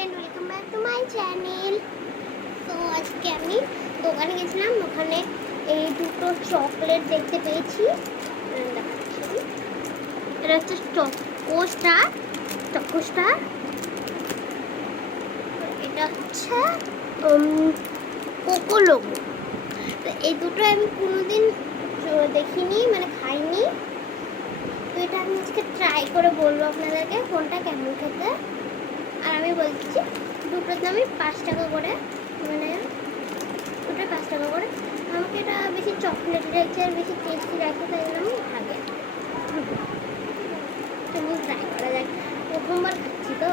Friend, welcome back to my channel. তো আজকে আমি দোকানে গেছিলাম, ওখানে এই দুটো চকলেট দেখতে পেয়েছি। দেখাচ্ছি, এটা হচ্ছে চকো স্টার, এটা হচ্ছে কোকো লোগো। তো এই দুটো আমি কোনোদিন দেখিনি, মানে খাইনি। তো এটা আমি আজকে ট্রাই করে বলবো আপনাদেরকে কোনটা কেমন খেতে। আর আমি বলছি দুটোর দামই 5 টাকা করে, মানে দুটোই 5 টাকা করে। আমাকে এটা বেশি চকলেট রাখছে আর বেশি টেস্টি রাখছে, তাই জন্য আমি ভাগে চলুন ট্রাই করা যাক, প্রথমবার খাচ্ছি তো।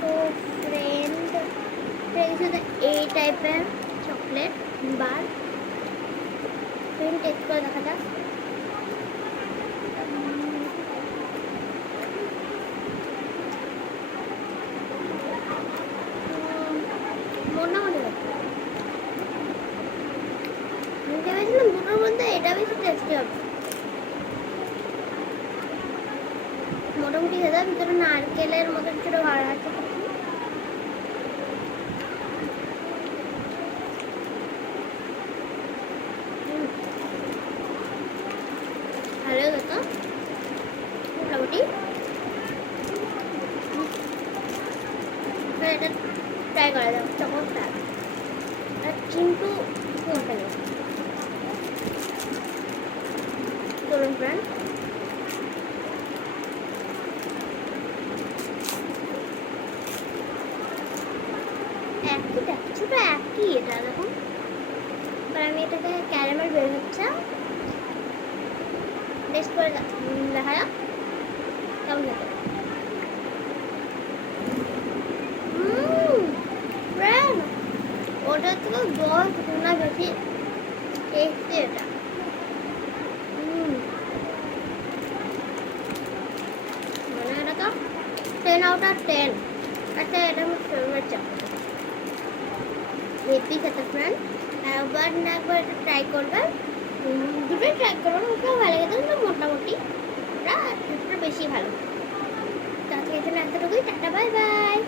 তো ফ্রেন্ড এই টাইপের চকলেট বার ফ্রেন্ড টেস্ট করে দেখা যাক। ভেবেছিলাম দুটোর মধ্যে এটা বেশি টেস্টি হবে, মোটামুটি খেতে। ভিতরে নারকেলের মতো ছোটো ভাড়া আছে, ভালো হতো মোটামুটি। এটা ট্রাই করা যাক চকোস্টার আর চিন্টু কোম্পানি। চলুন ফ্রেন্ড, ছোটো একই এটা দেখুন। এবার আমি এটাকে ক্যারামেল বের হচ্ছে, টেস্ট করে দেখা যাক কেমন লাগে। ফ্রেন্ড, ওটার থেকে 10 গুণা বেশি টেস্টি এটা। মানে এটা তো 10 আউট অফ 10। আচ্ছা, এটা আমার ফেভারিট চকলেট, হেভি খেতে ফ্রেন্ড। একবার না একবার এটা ট্রাই করবেন, দুটোই ট্রাই করবেন, ওকেও ভালো খেতে, কিন্তু মোটামুটি ওটা বেশি ভালো। তো আজকের জন্য এতটুকুই, টাটা বাই বাই।